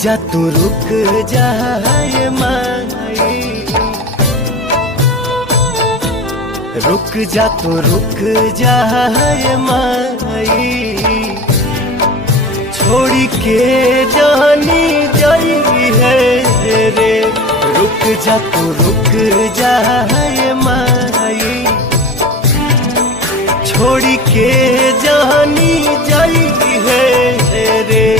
जा तू रुक जा ये माई, रुक जा तू रुक जा ये माई, छोड़ी के जानी जाई है रे। रुक जा तू रुक जा ये माई, छोड़ी के जानी जाई है रे।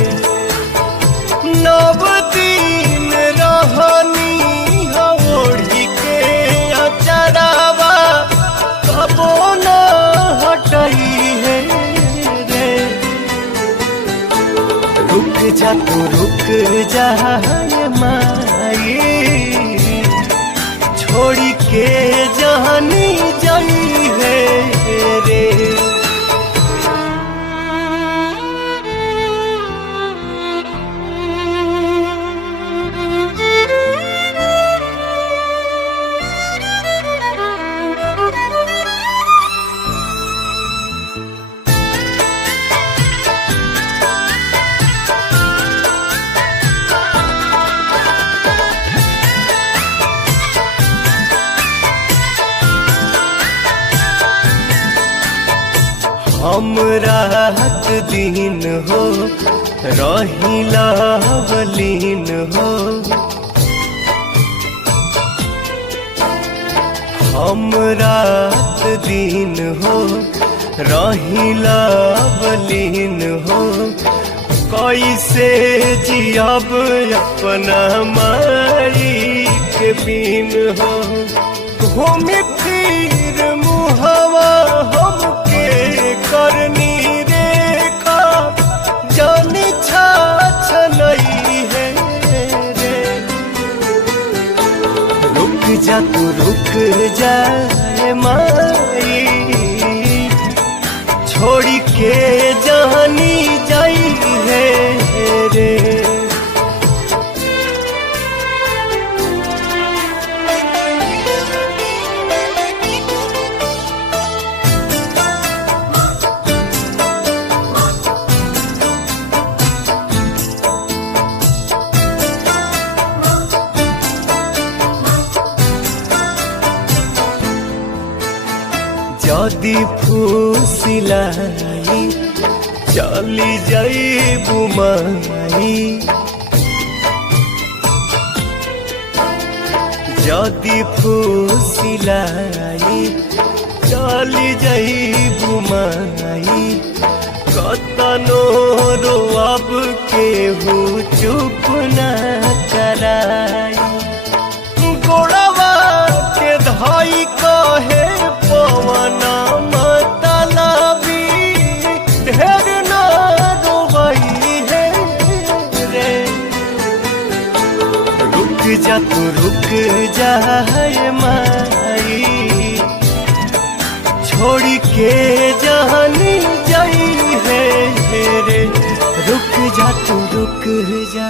नव दिन रहनी ओढ़ी के अचरावा, कबो न हटई है रे। रुक जा तू रुक जा ये माई, छोड़ी के जानी जाई है रे। हम रात दिन हो रहिला बलीन हो, हम रात दिन हो रहिला बलीन हो। कैसे जियब अपना माई के बिन हो, घूम फिर मुहवा हमके करनी रेखा, जानी छाछ नहीं है रे। रुक जा तू रुक जा माई, छोड़ी के जानी जाई है रे। जदि फूसिलाई चली जाइबू माई, जदि फूसिलाई चली जाइबू माई, कतनो रोअब केहू चुप न कराई। गोड़वा के धाई कहे पवन मतलबी, ढेर न रोवई है रे। रुक जा तू रुक जा ये माई, छोड़ी के जानी जाई है रे। रुक जा तू रुक जा।